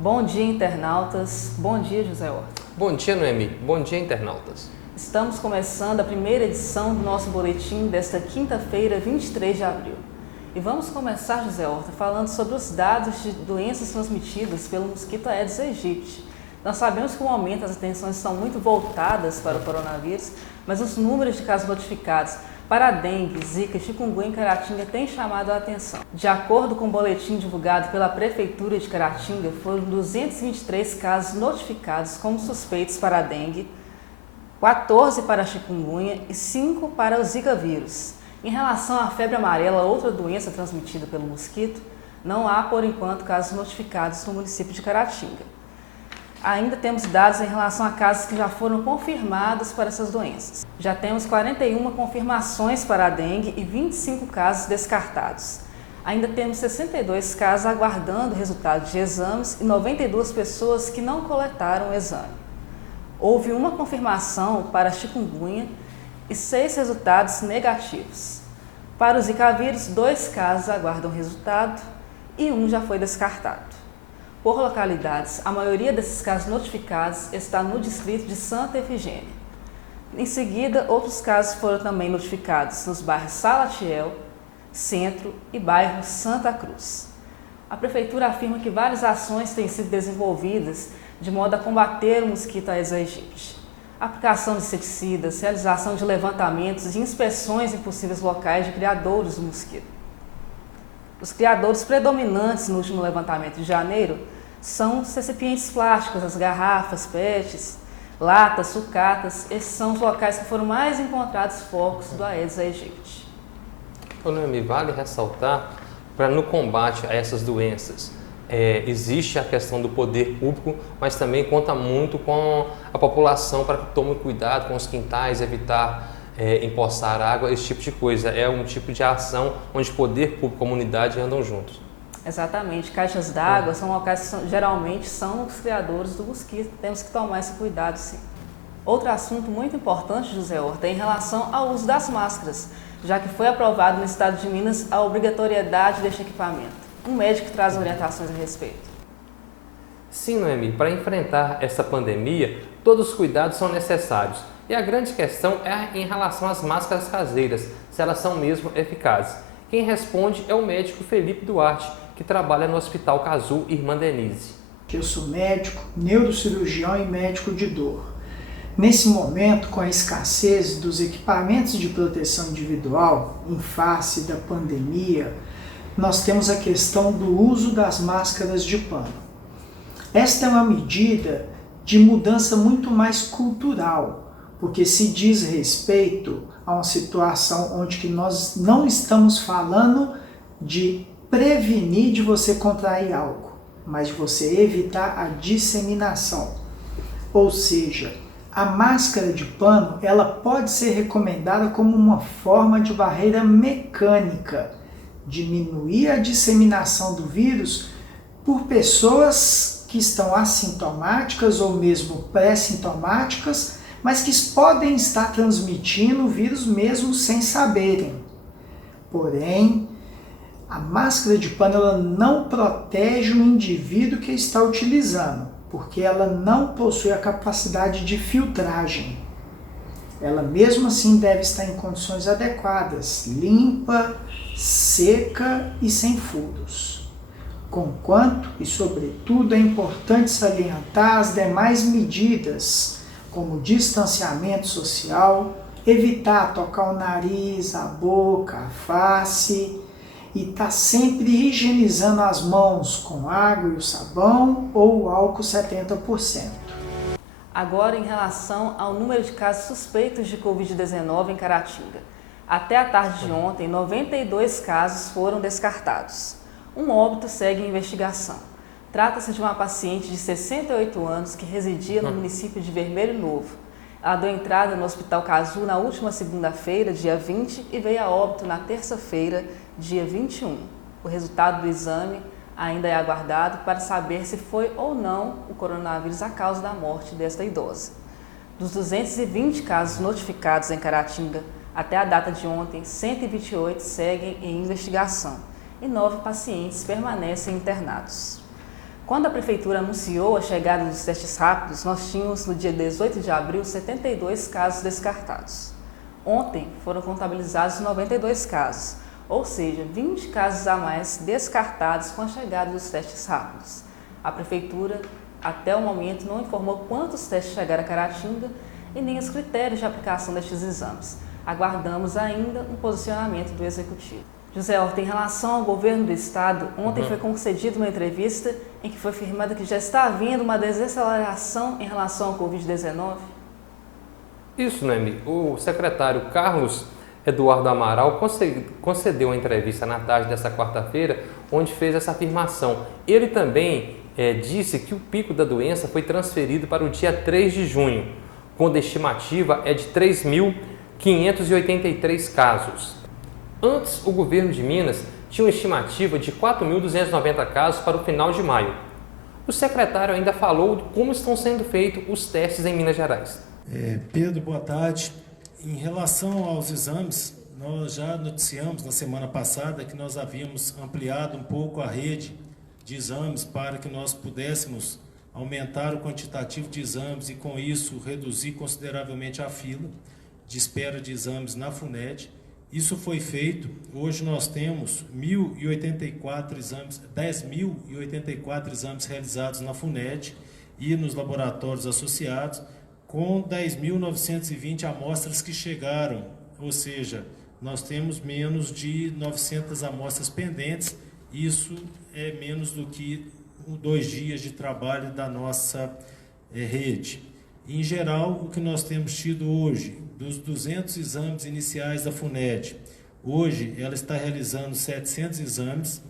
Bom dia, internautas. Bom dia, José Horta. Bom dia, Noemi. Bom dia, internautas. Estamos começando a primeira edição do nosso boletim desta quinta-feira, 23 de abril. E vamos começar, José Horta, falando sobre os dados de doenças transmitidas pelo mosquito Aedes aegypti. Nós sabemos que no momento as atenções estão muito voltadas para o coronavírus, mas os números de casos notificados para a dengue, zika, chikungunya e caratinga têm chamado a atenção. De acordo com o boletim divulgado pela Prefeitura de Caratinga, foram 223 casos notificados como suspeitos para a dengue, 14 para a chikungunya e 5 para o zika vírus. Em relação à febre amarela, outra doença transmitida pelo mosquito, não há, por enquanto, casos notificados no município de Caratinga. Ainda temos dados em relação a casos que já foram confirmados para essas doenças. Já temos 41 confirmações para a dengue e 25 casos descartados. Ainda temos 62 casos aguardando resultados de exames e 92 pessoas que não coletaram o exame. Houve uma confirmação para a chikungunya e 6 resultados negativos. Para o zika vírus, 2 casos aguardam resultado e 1 já foi descartado. Por localidades, a maioria desses casos notificados está no distrito de Santa Efigênia. Em seguida, outros casos foram também notificados nos bairros Salatiel, Centro e bairro Santa Cruz. A Prefeitura afirma que várias ações têm sido desenvolvidas de modo a combater o mosquito Aedes aegypti. Aplicação de inseticidas, realização de levantamentos e inspeções em possíveis locais de criadouros do mosquito. Os criadores predominantes no último levantamento de janeiro são os recipientes plásticos, as garrafas, PETs, latas, sucatas. Esses são os locais que foram mais encontrados focos do Aedes aegypti. Noemi, vale ressaltar, para no combate a essas doenças, existe a questão do poder público, mas também conta muito com a população para que tome cuidado com os quintais, evitar empoçar água, esse tipo de coisa. É um tipo de ação onde poder público e comunidade andam juntos. Exatamente. Caixas d'água são locais que geralmente são os criadores do mosquito. Temos que tomar esse cuidado, sim. Outro assunto muito importante, José Horta, é em relação ao uso das máscaras, já que foi aprovado no estado de Minas a obrigatoriedade deste equipamento. Um médico traz orientações a respeito. Sim, Noemi, para enfrentar essa pandemia, todos os cuidados são necessários. E a grande questão é em relação às máscaras caseiras, se elas são mesmo eficazes. Quem responde é o médico Felipe Duarte, que trabalha no Hospital Cazu Irmã Denise. Eu sou médico, neurocirurgião e médico de dor. Nesse momento, com a escassez dos equipamentos de proteção individual em face da pandemia, nós temos a questão do uso das máscaras de pano. Esta é uma medida de mudança muito mais cultural, porque se diz respeito a uma situação onde que nós não estamos falando de prevenir de você contrair algo, mas de você evitar a disseminação. Ou seja, a máscara de pano ela pode ser recomendada como uma forma de barreira mecânica, diminuir a disseminação do vírus por pessoas que estão assintomáticas ou mesmo pré-sintomáticas, mas que podem estar transmitindo o vírus mesmo sem saberem. Porém, a máscara de pano ela não protege o indivíduo que está utilizando, porque ela não possui a capacidade de filtragem. Ela mesmo assim deve estar em condições adequadas, limpa, seca e sem furos. Conquanto e sobretudo é importante salientar as demais medidas, como distanciamento social, evitar tocar o nariz, a boca, a face e estar sempre higienizando as mãos com água e o sabão ou o álcool 70%. Agora, em relação ao número de casos suspeitos de Covid-19 em Caratinga. Até a tarde de ontem, 92 casos foram descartados. Um óbito segue em investigação. Trata-se de uma paciente de 68 anos que residia no município de Vermelho Novo. Ela deu entrada no Hospital Cazu na última segunda-feira, dia 20, e veio a óbito na terça-feira, dia 21. O resultado do exame ainda é aguardado para saber se foi ou não o coronavírus a causa da morte desta idosa. Dos 220 casos notificados em Caratinga, até a data de ontem, 128 seguem em investigação e 9 pacientes permanecem internados. Quando a Prefeitura anunciou a chegada dos testes rápidos, nós tínhamos no dia 18 de abril 72 casos descartados. Ontem foram contabilizados 92 casos, ou seja, 20 casos a mais descartados com a chegada dos testes rápidos. A Prefeitura, até o momento, não informou quantos testes chegaram a Caratinga e nem os critérios de aplicação destes exames. Aguardamos ainda um posicionamento do Executivo. José Horta, em relação ao governo do Estado, ontem foi concedida uma entrevista em que foi afirmado que já está havendo uma desaceleração em relação ao Covid-19? Isso, Noemi. O secretário Carlos Eduardo Amaral concedeu uma entrevista na tarde desta quarta-feira, onde fez essa afirmação. Ele também disse que o pico da doença foi transferido para o dia 3 de junho, quando a estimativa é de 3.583 casos. Antes, o governo de Minas tinha uma estimativa de 4.290 casos para o final de maio. O secretário ainda falou de como estão sendo feitos os testes em Minas Gerais. Pedro, boa tarde. Em relação aos exames, nós já noticiamos na semana passada que nós havíamos ampliado um pouco a rede de exames para que nós pudéssemos aumentar o quantitativo de exames e, com isso, reduzir consideravelmente a fila de espera de exames na FUNED. Isso foi feito. Hoje nós temos 10.084 exames realizados na FUNED e nos laboratórios associados, com 10.920 amostras que chegaram, ou seja, nós temos menos de 900 amostras pendentes. Isso é menos do que 2 dias de trabalho da nossa rede. Em geral, o que nós temos tido hoje, dos 200 exames iniciais da FUNED, hoje ela está realizando 700 exames.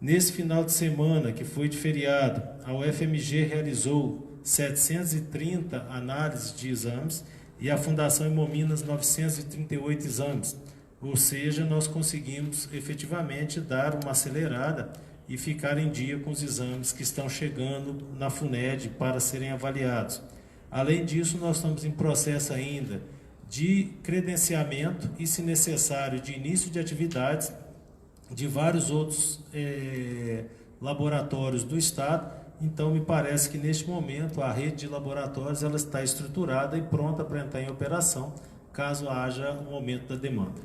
Nesse final de semana, que foi de feriado, a UFMG realizou 730 análises de exames e a Fundação Hemominas 938 exames. Ou seja, nós conseguimos efetivamente dar uma acelerada e ficar em dia com os exames que estão chegando na FUNED para serem avaliados. Além disso, nós estamos em processo ainda de credenciamento e, se necessário, de início de atividades de vários outros laboratórios do Estado. Então, me parece que neste momento a rede de laboratórios ela está estruturada e pronta para entrar em operação, caso haja um aumento da demanda.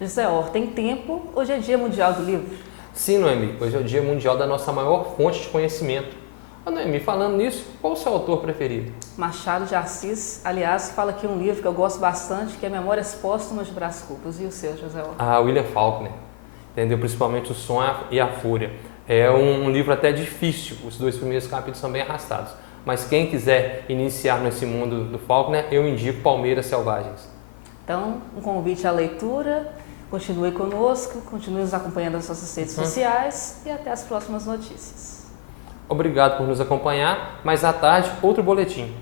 José Horta, tem tempo? Hoje é Dia Mundial do Livro? Sim, Noemi, hoje é o Dia Mundial da nossa maior fonte de conhecimento. Noemi, falando nisso, qual o seu autor preferido? Machado de Assis. Aliás, fala aqui um livro que eu gosto bastante, que é Memórias Póstumas de Brás Cubas. E o seu, José Horta? William Faulkner, entendeu? Principalmente O Som e a Fúria. É um livro até difícil, os 2 primeiros capítulos são bem arrastados. Mas quem quiser iniciar nesse mundo do Faulkner, eu indico Palmeiras Selvagens. Então, um convite à leitura. Continue conosco, continue nos acompanhando nas nossas redes sociais e até as próximas notícias. Obrigado por nos acompanhar. Mais à tarde, outro boletim.